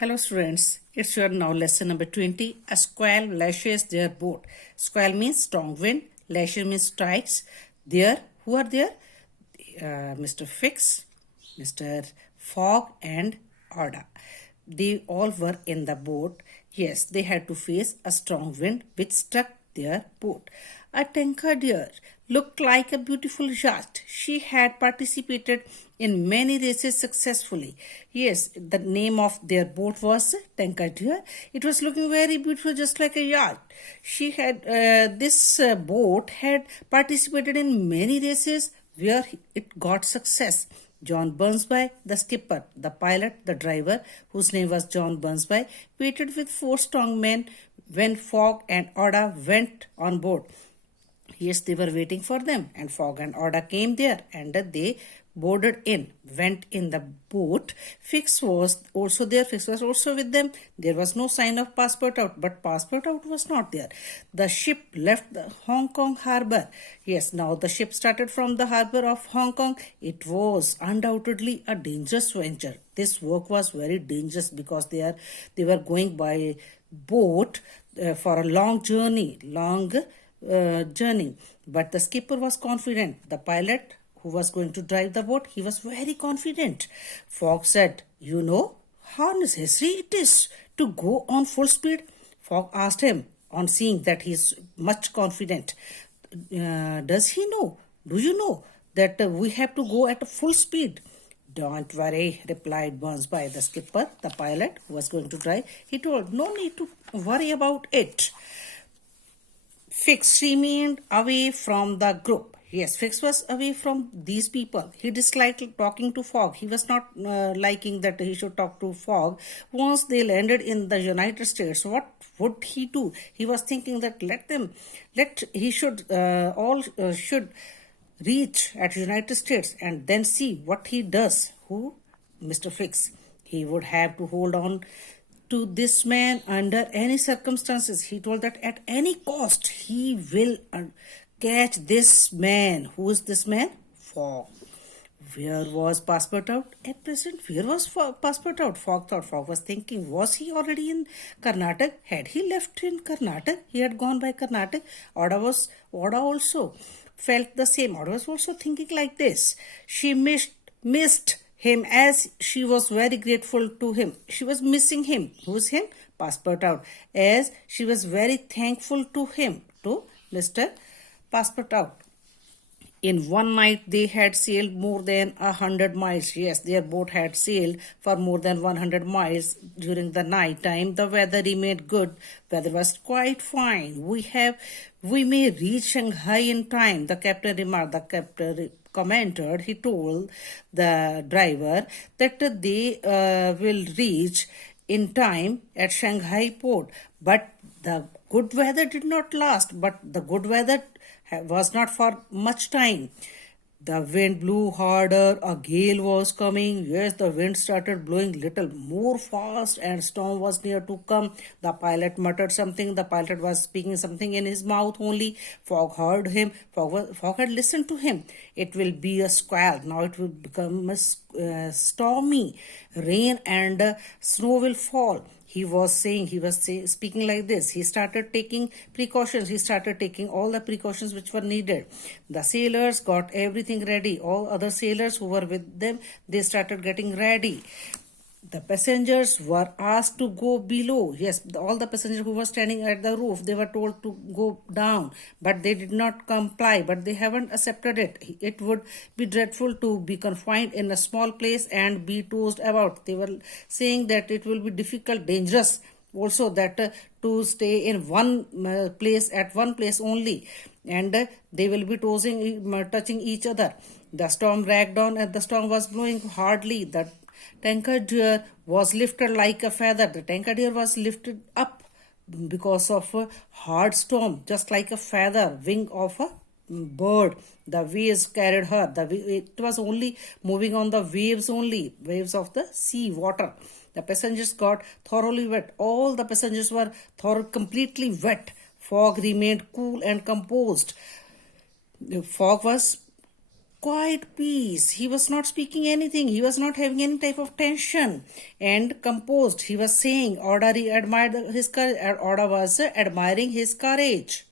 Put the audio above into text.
Hello students, it's your now lesson number 20. A squall lashes their boat. Squall means strong wind, lashes means strikes. There, who are there? Mr. Fix, Mr. Fogg and Oda. They all were in the boat. Yes, they had to face a strong wind which struck their boat. A tankard looked like a beautiful yacht. She had participated in many races successfully. Yes, the name of their boat was Tankard. It was looking very beautiful, just like a yacht. She had this boat had participated in many races where it got success. John Burnsby, the skipper, the pilot, the driver, whose name was John Burnsby, waited with four strong men when Fogg and Oda went on board. Yes, they were waiting for them, and Fogg and Oda came there, and they boarded in, went in the boat. Fix was also there. Fix was also with them. There was no sign of Passport Out, but Passport Out was not there. The ship left the Hong Kong harbor. Yes, now the ship started from the harbor of Hong Kong. It was undoubtedly a dangerous venture. This work was very dangerous because they were going by boat for a long journey, journey. But the skipper was confident. The pilot who was going to drive the boat, he was very confident. Fogg said, "You know how necessary it is to go on full speed?" Fogg asked him on seeing that he is much confident. Does he know? Do you know that we have to go at full speed? "Don't worry," replied Burnsby, the skipper, the pilot who was going to drive. He told, "No need to worry about it." Fix remained away from the group. Yes, Fix was away from these people. He disliked talking to Fogg. He was not liking that he should talk to Fogg. Once they landed in the United States, what would he do? He was thinking that he should all should reach at United States and then see what he does. Who? Mr. Fix. He would have to hold on to this man under any circumstances. He told that at any cost he will catch this man. Who is this man? Fogg. Where was Passport Out at present? Where was Passport Out? Fogg thought. Fogg was thinking, was he already in Karnataka? Had he left in Karnataka? He had gone by Karnataka. Oda also felt the same. Oda was also thinking like this. She missed him as she was very grateful to him. She was missing him. Who's him? Passport Out. As she was very thankful to him, to Mr. Passport Out. In one night, they had sailed more than 100 miles. Yes, their boat had sailed for more than 100 miles during the night time. The weather remained good. Weather was quite fine. We may reach Shanghai in time, the captain remarked. The captain commented. He told the driver that they will reach in time at Shanghai port. But the good weather did not last. But the good weather was not for much time. The wind blew harder, a gale was coming. Yes, the wind started blowing little more fast and storm was near to come. The pilot muttered something. The pilot was speaking something in his mouth only. Fogg heard him. Fogg had listened to him. It will be a squall. Now it will become a stormy. Rain and snow will fall. He was speaking like this. He started taking precautions. He started taking all the precautions which were needed. The sailors got everything ready. All other sailors who were with them, they started getting ready. The passengers were asked to go below. Yes, all the passengers who were standing at the roof, they were told to go down, but they did not comply, but they haven't accepted it. It would be dreadful to be confined in a small place and be tossed about. They were saying that it will be difficult, dangerous also, that to stay in one place, at one place only, and they will be touching each other. The storm ragged on and the storm was blowing hardly. The Tankard was lifted like a feather. The Tankard was lifted up because of a hard storm, just like a feather, wing of a bird. The waves carried her. It was only moving on the waves only, waves of the sea water. The passengers got thoroughly wet. All the passengers were completely wet. Fogg remained cool and composed. Fogg was quiet peace. He was not speaking anything. He was not having any type of tension and composed. He was saying, Oda admired his courage. Oda was admiring his courage.